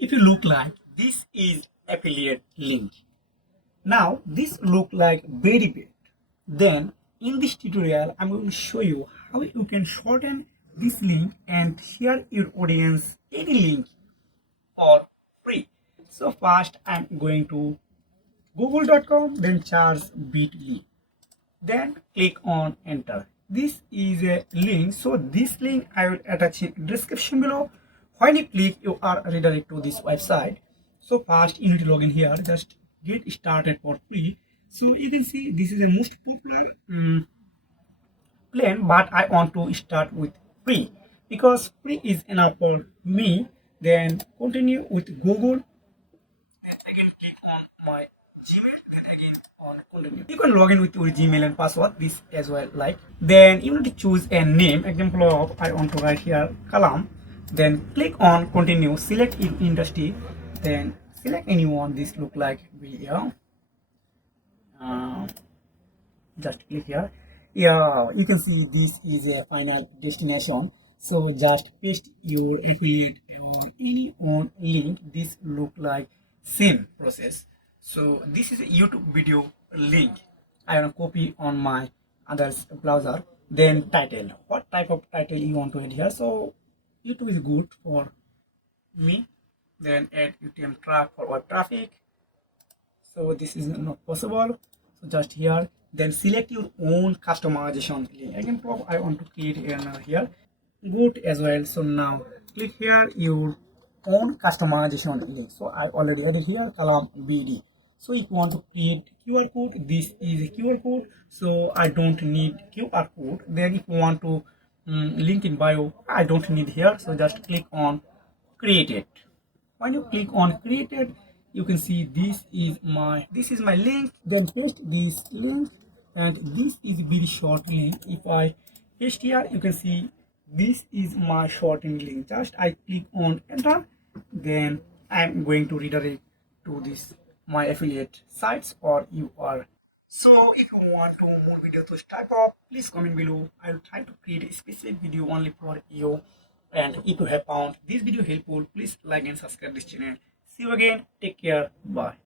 if you look like this is affiliate link. Now this look like very bad. Then in this tutorial I'm going to show you how you can shorten this link and share your audience any link for free. So first I'm going to google.com, then charge bit.ly, then click on enter. This is a link, so this link I will attach in description below. When you click, you are redirected to this website. So first you need to log in here, just get started for free. So you can see this is a most popular plan, but I want to start with free because free is enough for me. Then continue with Google, then again click on my Gmail, then again on continue. You can log in with your Gmail and password, this as well. Like, then you need to choose a name. Example of I want to write here kalam, then click on continue, select industry, then select anyone. This look like video. Just click here. Yeah, you can see this is a final destination, so just paste your affiliate or any on link. This look like same process. So this is a YouTube video link. I want to copy on my others browser. Then title, what type of title you want to add here. So YouTube is good for me. Then add UTM track for web traffic. So this is not possible, so just here. Then select your own customization link. Again, I want to create here good as well. So now click here your own customization link. So I already added here kalam bd. So if you want to create QR code, this is a QR code, so I don't need QR code. Then if you want to link in bio, I don't need here, so just click on create it. When you click on created, you can see this is my link. Then paste this link, and this is very short link. If I paste here, you can see this is my shortened link. Just I click on enter, then I'm going to redirect to this my affiliate sites or URL. So if you want to more video to type up, please comment below. I will try to create a specific video only for you. And if you have found this video helpful, please like and subscribe this channel. See you again. Take care. Bye.